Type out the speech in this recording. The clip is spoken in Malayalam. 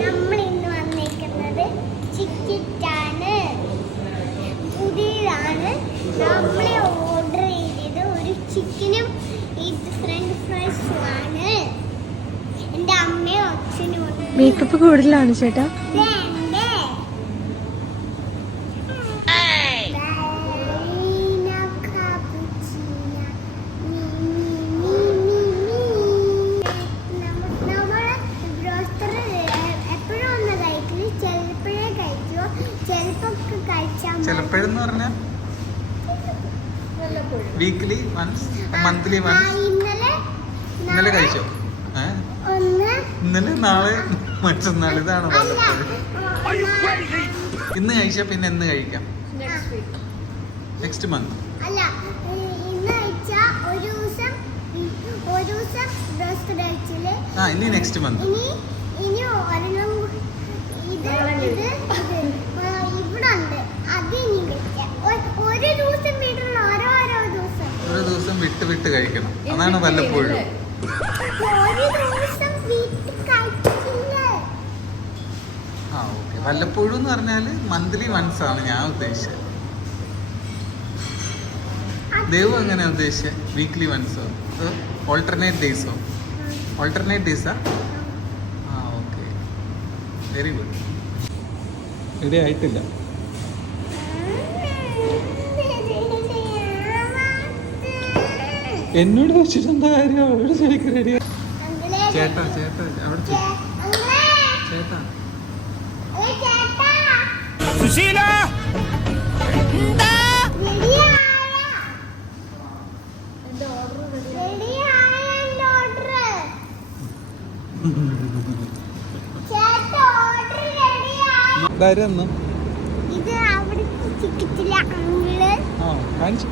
നമ്മളിന്ന് വന്നിരിക്കുന്നത് ചിക്കിറ്റാണ്. പുതിയതാണ്. നമ്മൾ ഓർഡർ ചെയ്തത് ഒരു ചിക്കനും ഫ്രഞ്ച് ഫ്രൈസും ആണ്. എൻ്റെ അമ്മയും അച്ഛനും മേക്കപ്പ് കൂടുതലാണ് ചേട്ടാ. ചിലപ്പോഴെന്ന് പറഞ്ഞാൽ വീക്ക്ലി വൺസ്, മന്ത്ലി വൺസ്. ഇന്നലെ കഴിച്ചോ? ഇന്നലെ, നാളെ, മറ്റന്നാൾ. ഇതാണ് ഇന്ന് കഴിച്ചാൽ പിന്നെ എന്ന് കഴിക്കാം? Next month. ഇനി നെക്സ്റ്റ് മന്ത്. ഓരോ ദിവസം വിട്ട് വിട്ട് കഴിക്കണം. അതാണ് വല്ലപ്പോഴും. ഓക്കെ, വല്ലപ്പോഴും എന്ന് പറഞ്ഞാൽ മന്ത്ലി വൺസ് ആണ് ഞാൻ ഉദ്ദേശിച്ചത്. ദേവു എങ്ങനെയാ ഉദ്ദേശിച്ചത്? വീക്ക്ലി വൺസോ ഓൾട്ടർനേറ്റ് ഡേയ്സോ? ഓൾട്ടർനേറ്റ് ഡേയ്സാ? Okay, very good. റെഡി ആയിട്ടില്ല. എന്നോട് വെച്ചിട്ട് എന്താ കാര്യം? അവരോട് ശരിക്കും റെഡി. ചേട്ടാ ചേട്ടാ അവിടെ ചേട്ടാ സുശീല ഇത് അവിടുത്തെ ചിക്കത്തില്ല. കാണിച്ചു.